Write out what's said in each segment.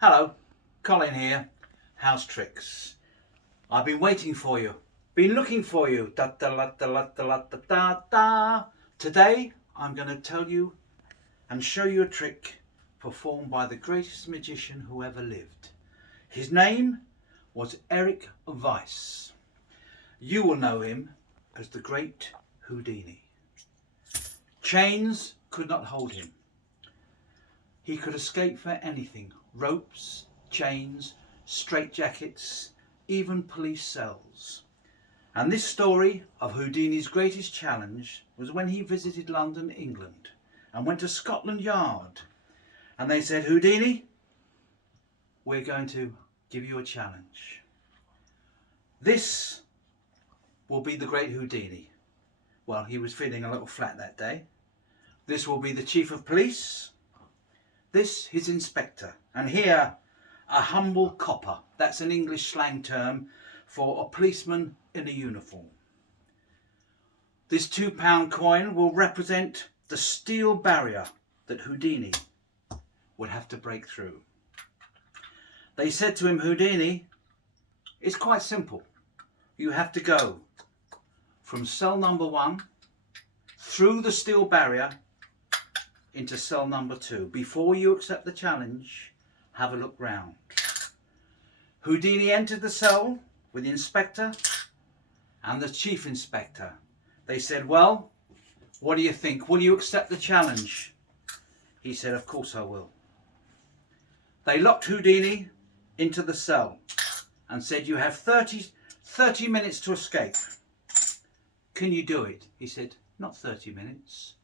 Hello, Colin here. House tricks. I've been waiting for you. Been looking for you. Da da la da la da la da da da. Today I'm going to tell you and show you a trick performed by the greatest magician who ever lived. His name was Eric Weiss. You will know him as the great Houdini. Chains could not hold him. He could escape for anything. Ropes, chains, straitjackets, even police cells. And this story of Houdini's greatest challenge was when he visited London, England, and went to Scotland Yard. And they said, Houdini, we're going to give you a challenge. This will be the great Houdini. Well, he was feeling a little flat that day. This will be the chief of police. This his inspector. And here, a humble copper. That's an English slang term for a policeman in a uniform. This £2 coin will represent the steel barrier that Houdini would have to break through. They said to him, Houdini, it's quite simple. You have to go from cell number 1 through the steel barrier into cell number 2. Before you accept the challenge, have a look round. Houdini entered the cell with the inspector and the chief inspector. They said, well, what do you think? Will you accept the challenge? He said, of course I will. They locked Houdini into the cell and said, you have 30 minutes to escape. Can you do it? He said, not 30 minutes,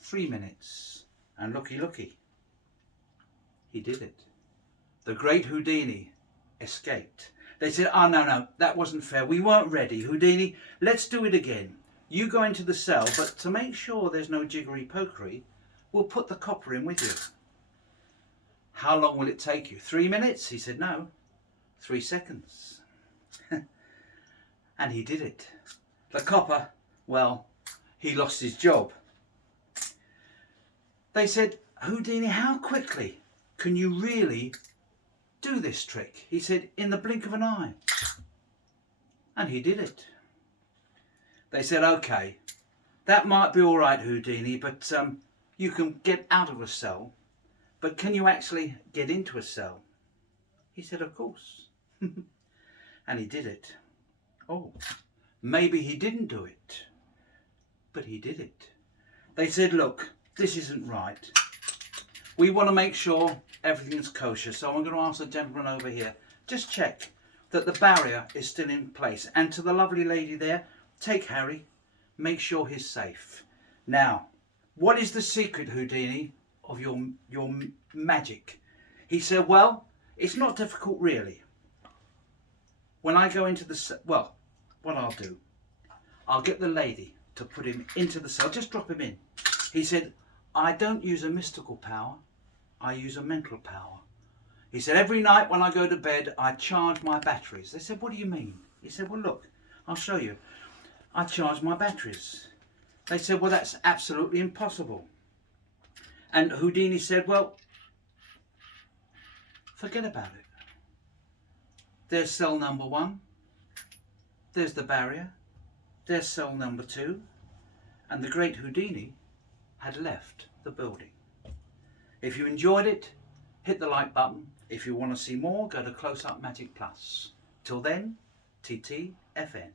3 minutes. And looky, he did it. The great Houdini escaped. They said, oh, no, that wasn't fair. We weren't ready. Houdini, let's do it again. You go into the cell, but to make sure there's no jiggery-pokery, we'll put the copper in with you. How long will it take you? 3 minutes? He said, no, 3 seconds. And he did it. The copper, well, he lost his job. They said, Houdini, how quickly can you really do this trick? He said, in the blink of an eye. And he did it. They said, okay, that might be all right, Houdini, but you can get out of a cell, but can you actually get into a cell? He said, of course. And he did it. Oh, maybe he didn't do it, but he did it. They said, look, this isn't right. We want to make sure everything's kosher. So I'm going to ask the gentleman over here, just check that the barrier is still in place. And to the lovely lady there, take Harry, make sure he's safe. Now, what is the secret, Houdini, of your magic? He said, well, it's not difficult really. When I go into the, well, what I'll do, I'll get the lady to put him into the cell, just drop him in. He said, I don't use a mystical power, I use a mental power. He said, every night when I go to bed, I charge my batteries. They said, what do you mean? He said, well, look, I'll show you. I charge my batteries. They said, well, that's absolutely impossible. And Houdini said, well, forget about it. There's cell number 1. There's the barrier. There's cell number 2. And the great Houdini had left the building. If you enjoyed it, hit the like button. If you want to see more, go to Close Up Magic Plus. Till then, TTFN.